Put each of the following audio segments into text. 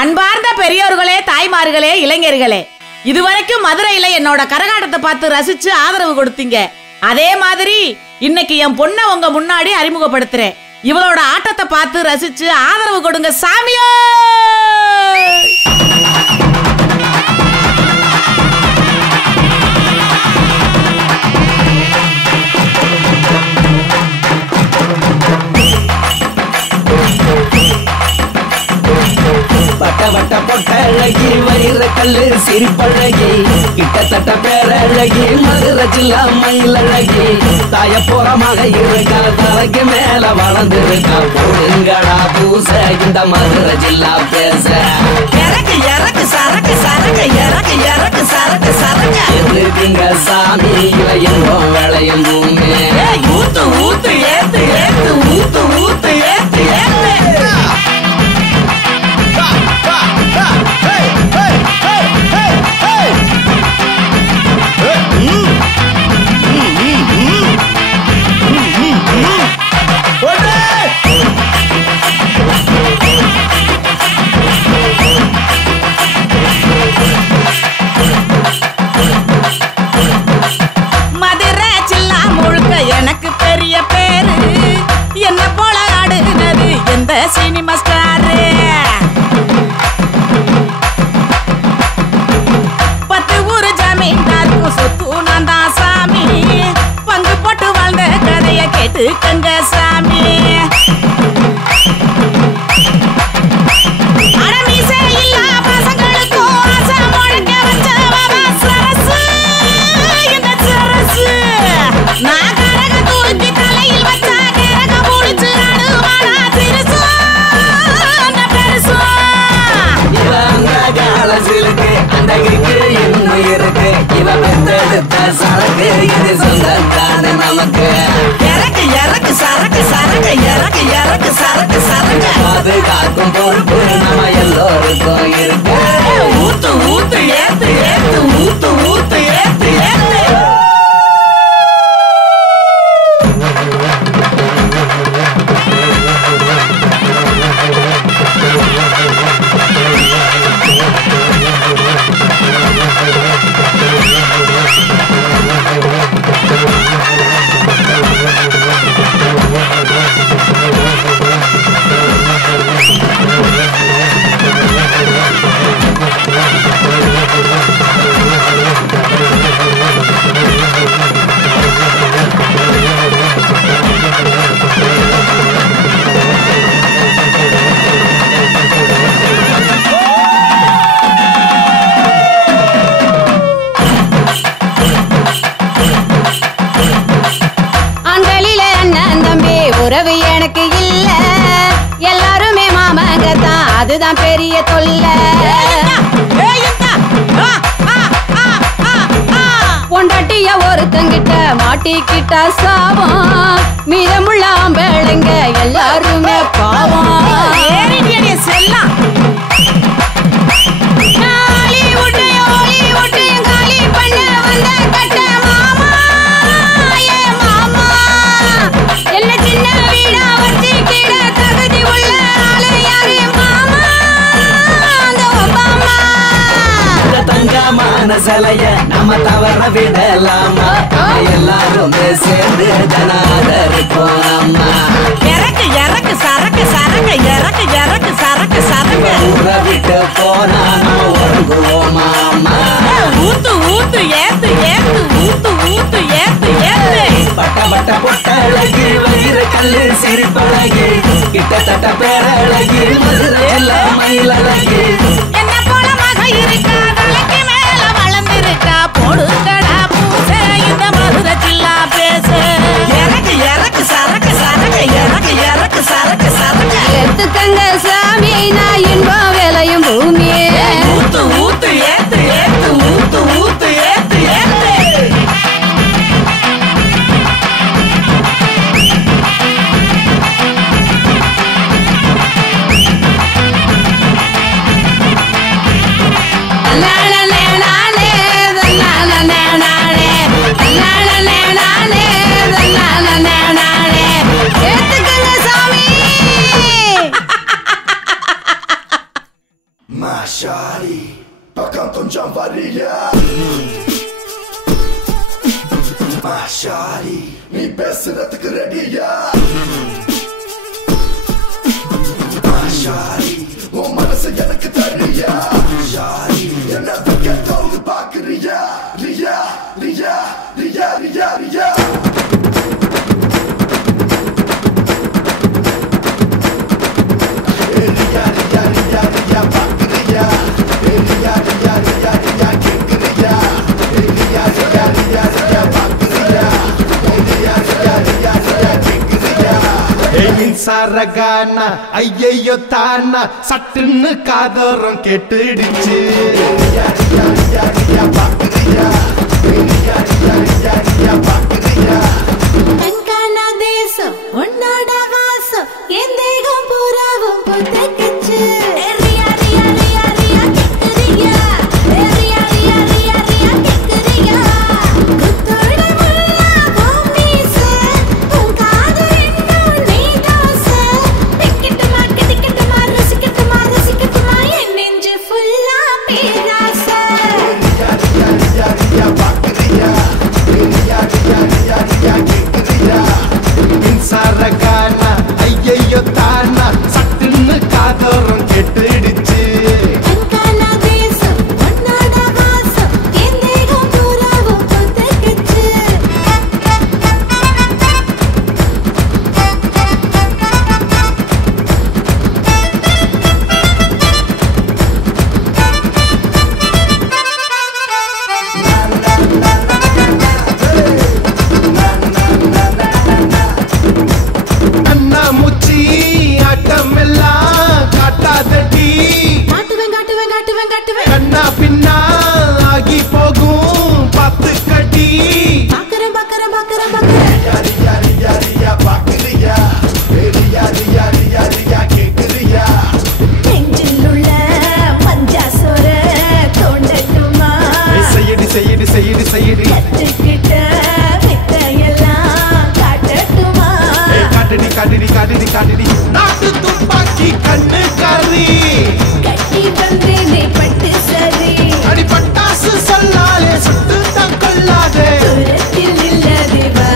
அன்பார்ந்த பெரியோர்களே, தாய்மார்களே, இளைஞர்களே, இதுவரைக்கும் மதுரையில என்னோட கரகாட்டத்தை பார்த்து ரசிச்சு ஆதரவு கொடுத்தீங்க. அதே மாதிரி இன்னைக்கு என் பொண்ணை உங்க முன்னாடி அறிமுகப்படுத்துறேன். இவளோட ஆட்டத்தை பார்த்து ரசிச்சு ஆதரவு கொடுங்க சாமியோ. பட்ட வட்ட பொட்டழகி வயிற கல்லு சிரிப்பழகி கிட்டத்தட்ட பேரழகி மதுரை ஜில்லா மயிலழகி தாய போறமாக இருக்கா தலைக்கு மேல வளர்ந்துருக்கா பொருங்கடா பூச இந்த மதுரை ஜில்லா பேச இறக்கு இறக்கு சரக்கு சரக்கு இறக்கு இறக்கு சரக்கு சரக்கு எதுக்குங்க சாமி இவன் விளையும் பூமி ஊத்து ஊத்து ஏத்து ஏத்து ஊத்து ஊத்து ஏத்து ஏத்து மதுரை ஜில்லா முழுக்க எனக்கு பெரிய பேரு. என்ன போல ஆடுனது எந்த சினிமா ஸ்டாரு? 10 ஊரு ஜமீன்தாருக்கும் சொத்து நான் தான் சாமி. பங்கு போட்டு வாழ்ந்த கதைய கேட்டுக்கங்க சாமி. சரக்கு இது சொந்தத்தானே நமக்கு இறக்கு இறக்கு சரக்கு சரக்கு இறக்கு இறக்கு சரக்கு சரக்கு பாதுகாக்கும் பொறுப்பு நம்ம எல்லோருக்கும் இருக்கு ஊத்து ஊத்து ஏத்து ஏத்து ஊத்து ஊத்து ஏத்து ஏத்து உறவு எனக்கு இல்ல, எல்லாருமே மாமங்க தான், அதுதான் பெரிய தொல்லை. பொண்டாட்டிய ஒருத்தங்கிட்ட மாட்டிக்கிட்டா சாவம், மீதமுள்ள ஆம்பளைங்க எல்லாருமே பாவம். செல்லாம் சிலைய நம்ம தவற விடலாமா, எல்லாருமே சேர்ந்து ஜனாதரிப்போம் அம்மா. இறக்கு இறக்கு சரக்கு சரக்கு இறக்கு இறக்கு சரக்கு சரக்கு ஊரை விட்டு போனா நம்ம உறங்குவோமா அம்மா. ஊத்து ஊத்து ஏத்து ஏத்து ஊத்து ஊத்து ஏத்து ஏத்து பட்ட பட்ட பொட்டழகி வயிறு கல்லு சிரிப்பழகி கிட்டத்தட்ட பேரழகி மதுரை ஜில்லா மயிலழகி என்ன போல மக இருக்கா தலைக்கு மேல வளர்ந்திருக்கா போடுங்கடா பூச இந்த மதுரை ஜில்லா பேச இறக்கு இறக்கு சரக்கு சரக்கு இறக்கு இறக்கு சரக்கு சரக்கு எடுத்துக்கங்க சாமி நான் இன்பம் விளையும் பூமியே ஊத்து ஊத்து ஏத்து ஏத்து ஊத்து ஊத்து ஏத்து ஏத்து நானே நானே நானே கொஞ்சம் வரியா ஷாரி நீ பேசுறதுக்கு ரெடியா ஷாரி உன் மனசு எனக்கு தரியா ஷாரி என்ன கேட்டவங்க பாக்குறியா ரியா ரியா ரியா ரியா ரியா ரியா ரியா ரியா ரியா பாக்குறியா ரியா ரியா ரியா ரியா கேக்குறியா ரியா ரியா ரியா ரியா பாக்குறியா ரியா ரியா ரியா ரியா கேக்குறியா மின்சாரகானா ஐயையோ தானா சட்டுன்னு காதோரம் கேட்டுடுச்சு ரியா ரியா ரியா ரியா பாக்குறியா ரியா ரியா ரியா ரியா பாக்குறியா கண்காணா தேசம் உன்னோட வாசம் என் தேகம் பூராவும் புத்தக்கிச்சு ரியா ரியா ரியா ரியா கேக்குறியா ரியா ரியா ரியா ரியா கேக்குறியா குத்தோட முள்ளா பூமீச உன் காது இன்னும் நீ தோசை பிக்கட்டுமா கிடிக்கட்டுமா ரசிக்கட்டுமா ரசிக்கட்டுமா என் நெஞ்சு ஃபுல்லா பேராசை ரியா ரியா ரியா ரியா பாக்குறியா ரியா ரியா ரியா ரியா கேக்குறியா மின்சாரகானா ஐயையோ தானா சட்டுன்னு காதோரம் கேட்டுடுச்சு கண்காணா தேசம் உன்னோட வாசம் என் தேகம் பூராவும் புத்தக்கிச்சு அண்ணா முச்சி ஆட்டமெல்லாம் காட்டாதடி காட்டுவேன் காட்டுவேன் காட்டுவேன் காட்டுவேன் கண்ணா பின்னா ஆகி போகும் பத்து கடி பாக்குறேன் பாக்குறேன் பாக்குறேன் பாக்குறேன் ரியா ரியா ரியா பாக்குறியா ரியா ரியா ரியா ரியா கேக்குறியா நெஞ்சில் உள்ள பஞ்சாசோர தோண்டட்டுமா செய்யடி செய்யடி செய்யடி செய்யடி கத்துக்கிட்ட வித்தையெல்லாம் காட்டட்டுமா காட்டடி காட்டடி காட்டடி காட்டடி நாட்டு துப்பாக்கி கண்ணு கறி கட்டி வந்தேனே பட்டு சரி அடி பட்டாசு சொல்லாலே சுட்டு தான் கொள்ளாதே தூரத்தில் இல்ல தேவா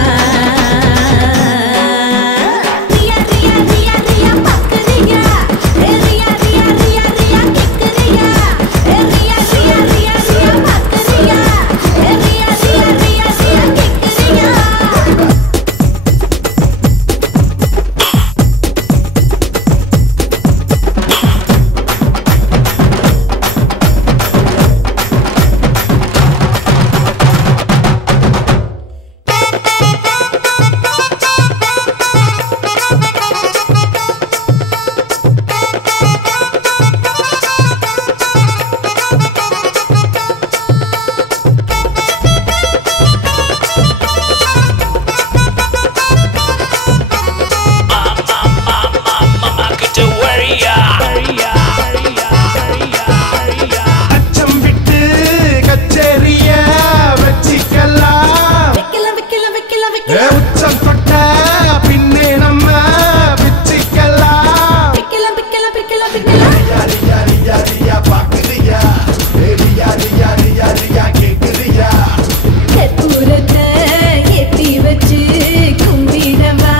ரியா ரியா ரியா ரியா பாக்குறியா ரியா ரியா ரியா ரியா கேக்குறியா ரியா ரியா ரியா ரியா பாக்குறியா ரியா ரியா ரியா ரியா கேக்குறியா அச்சம் விட்டு கச்சேரிய வச்சிக்கலாம் வைக்கலாம் வைக்கலாம் வைக்கலாம் வைக்கலாம் உச்சம் தொட்ட பின்னே நம்ம பிச்சிக்கலாம் வைக்கலாம் வைக்கலாம் வைக்கலாம் வைக்கலாம் ரியா ரியா ரியா ரியா பாக்குறியா ரியா ரியா ரியா ரியா கேக்குறியா கற்பூரத்தை ஏத்தி வச்சு கும்பிடவா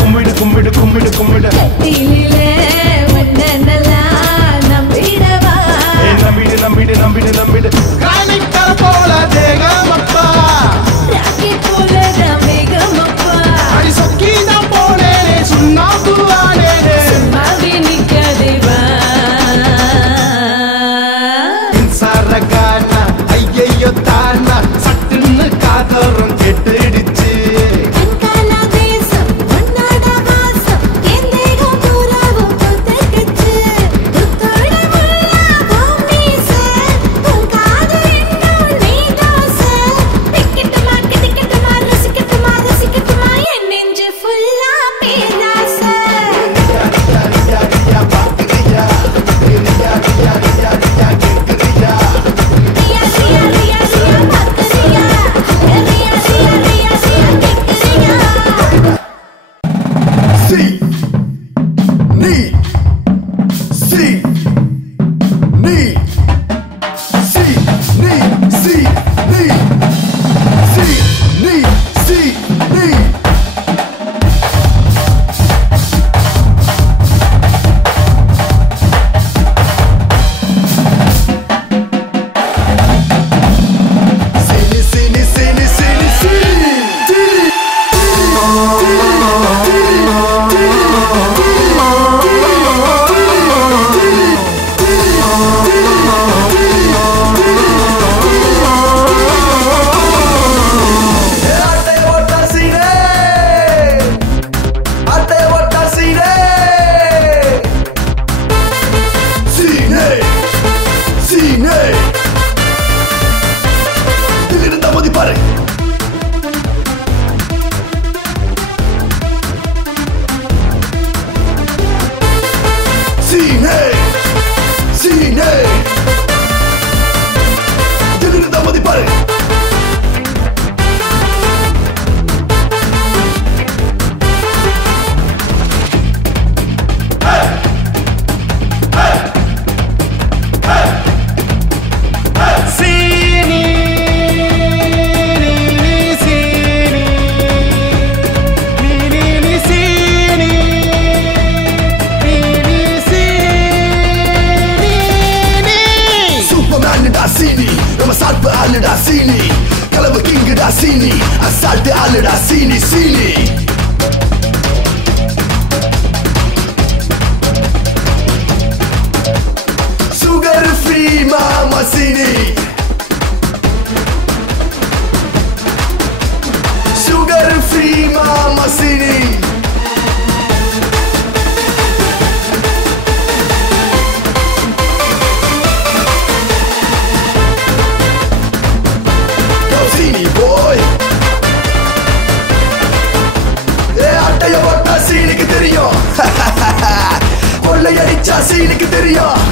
கும்பிடு கும்பிடு கும்பிடு கும்பிடு கட்டிலே உன்னை நல்லா நம்பிடவா நம்பிடு நம்பிடு நம்பிடு நம்பிடு காணிக்கர போல தேகமப்பா ராக்கெட் போல தான் வேகமப்பா அடி சொக்கிதான் போனேனே சுண்ணாம்புவானேனே சும்மாவே நிக்காதேவா மின்சாரகானா ஐயையோ தானா சட்டுன்னு காதோரம் கேட்டுடுச்சு கண்காணா தேசம் உன்னோட வாசம் என் தேகம் பூராவும் புத்தக்கிச்சு குத்தோட முள்ளா பூமீச உன் காது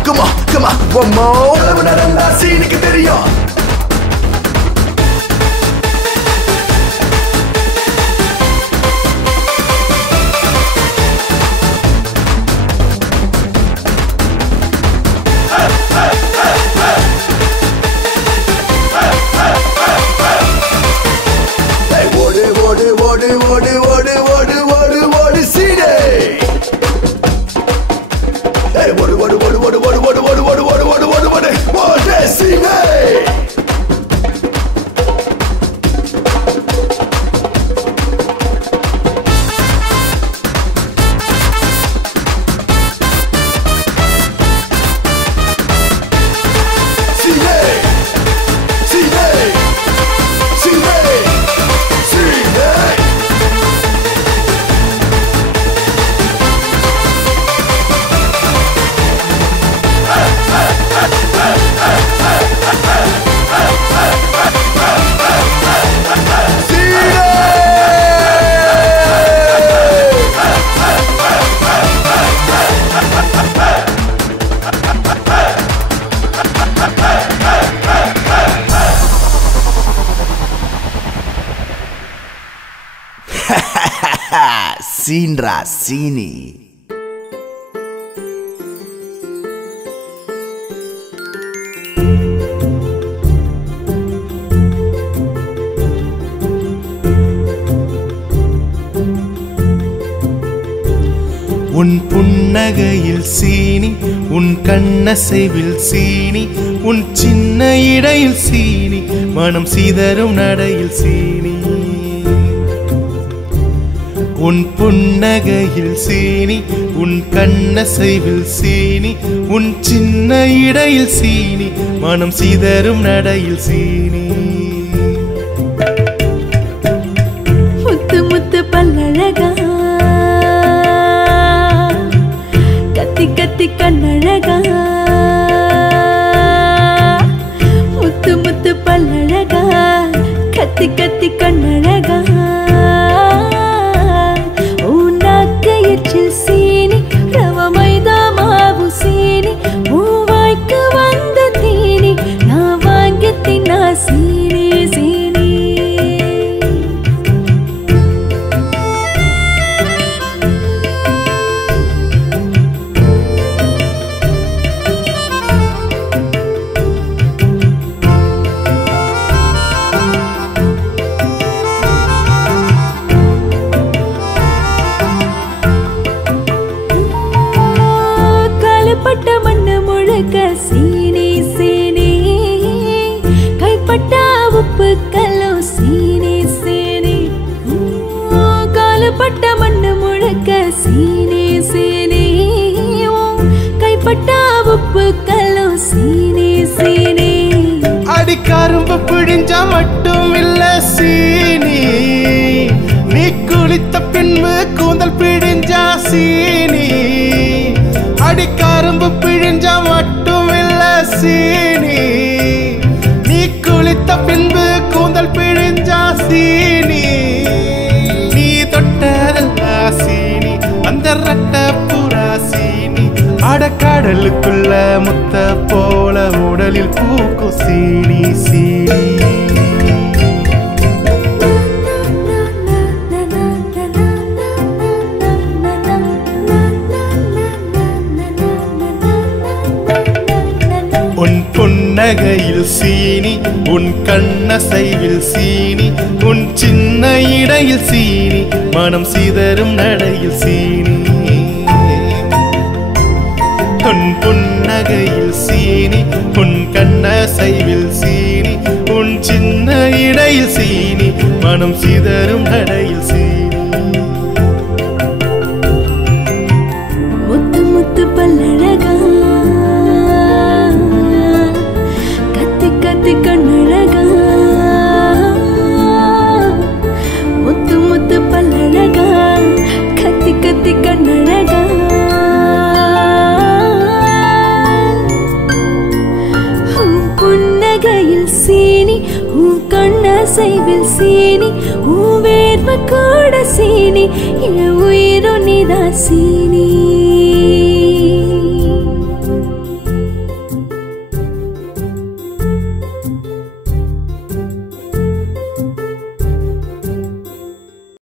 come on, come on, one more. அளவு நடந்தா சீனுக்கு தெரியும். Sindra Sini. உன் புன்னகையில் சீனி, உன் கண்ணசைவில் சீனி, உன் சின்ன இடையில் சீனி, மனம் சிதறும் நடையில் சீனி. உன் புன்னகையில் சீனி, உன் கண்ணசைவில் சீனி, உன் சின்ன இடையில் சீனி, மனம் சிதறும் நடையில் சீனி. முத்து முத்து பல்லழகா, கத்தி கத்தி கண்ணழகா, முத்து முத்து பல்லழகா, கத்தி கத்தி கண்ணழகா. சீனி ரவ மைதா மாவு சீனி, மூவாய்க்கு வந்த தீனி, நான் வாங்கி தின்னா சீனி சீனி. பட்ட மண்ணு முழுக்க சீனி சீனி, கைப்பட்ட உப்பு கல்லும் சீனி சீனி. காலுப்பட்ட மண்ணு முழுக்க சீனி சீனி, கைப்பட்ட உப்பு கல்லும் சீனி சீனி. அடிக்காரும்பு பிழிஞ்சா மட்டும் இல்ல சீனி, நீ குளித்த பின்பு கூந்தல் பிழிஞ்சா சீனி. அடிக்காரும்பு பிழிஞ்சா மட்டும் இல்ல சீனி, நீ குளித்த பின்பு கூந்தல் பிழிஞ்சா சீனி. நீ தொட்டதல்லா சீனி, அந்த ரட்ட புறா சீனி, அடக்கடலுக்குள்ள முத்த போல உடலில் பூக்கும் சீனி சீனி. உன் புன்னகையில் சீனி, உன் கண்ணசைவில் சீனி, உன் சின்ன இடையில் சீனி, மனம் சிதறும் நடையில் சீனி. உன் புன்னகையில் சீனி, உன் கண்ணசைவில் சீனி, உன் சின்ன இடையில் சீனி, மனம் சிதறும் நடையில் சீனி. முத்து முத்து பல்லழகா, கத்தி கண்ணழகா, முத்து முத்து பல்லழகா, கத்தி கத்தி கண்ணழகா. புன்னகையில் சீனி, உன் கண்ணசைவில் சீனி, உன் வேர்வை கூட சீனி, என் உயிரும் நீதான் சீனி.